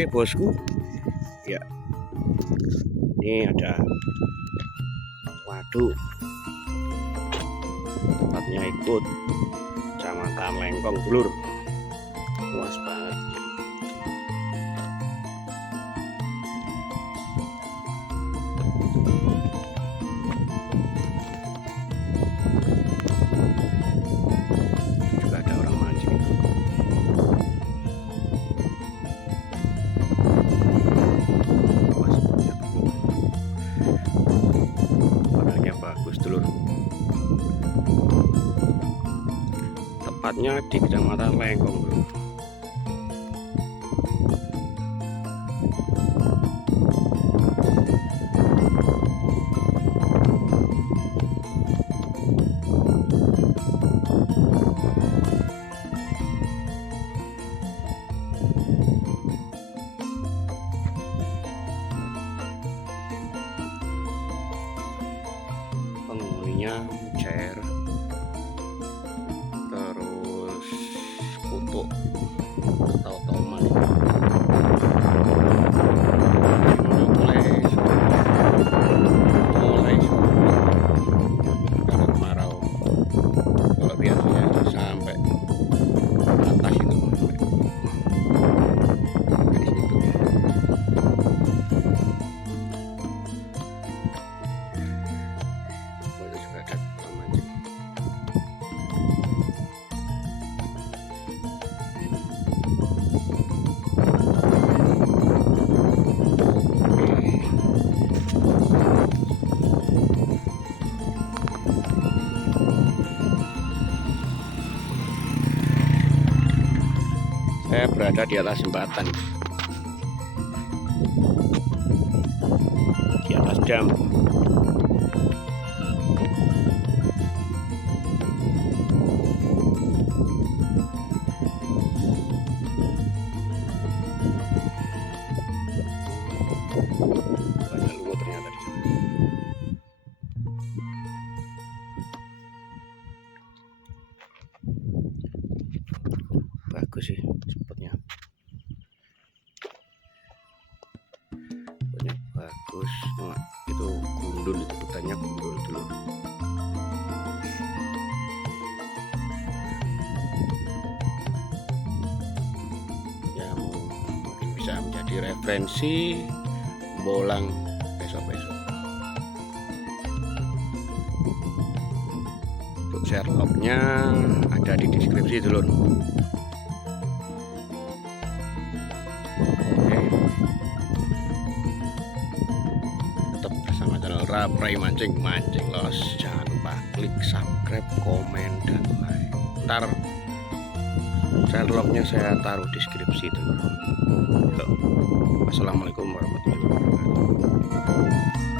Oke bosku, ya ini ada waduk, tempatnya ikut Kecamatan Lengkong Dulur, luas banget. Juga ada orang mancing. Waduknya bagus dulur. Tepatnya di Kecamatan Lengkong dulur. Penghuninya cair, terus kutuk atau toman. Mulai kalau kemarau, kalau biasanya sampai atas itu dari situ. Itu juga ada tukang mancing. Saya berada di atas jembatan, di atas dam. Banyak lumut ternyata di sana. Bagus sih spotnya. Spotnya bagus. Nah, itu gundul, itu hutannya gundul dulu. Ya mungkin bisa menjadi referensi bolang besok-besok. Untuk share lognya ada di deskripsi dulu. Tetap bersama channel Raprai Mancing Los. Jangan lupa klik subscribe, komen, dan like. Ntar share lognya saya taruh deskripsi dulu. Assalamualaikum warahmatullahi wabarakatuh.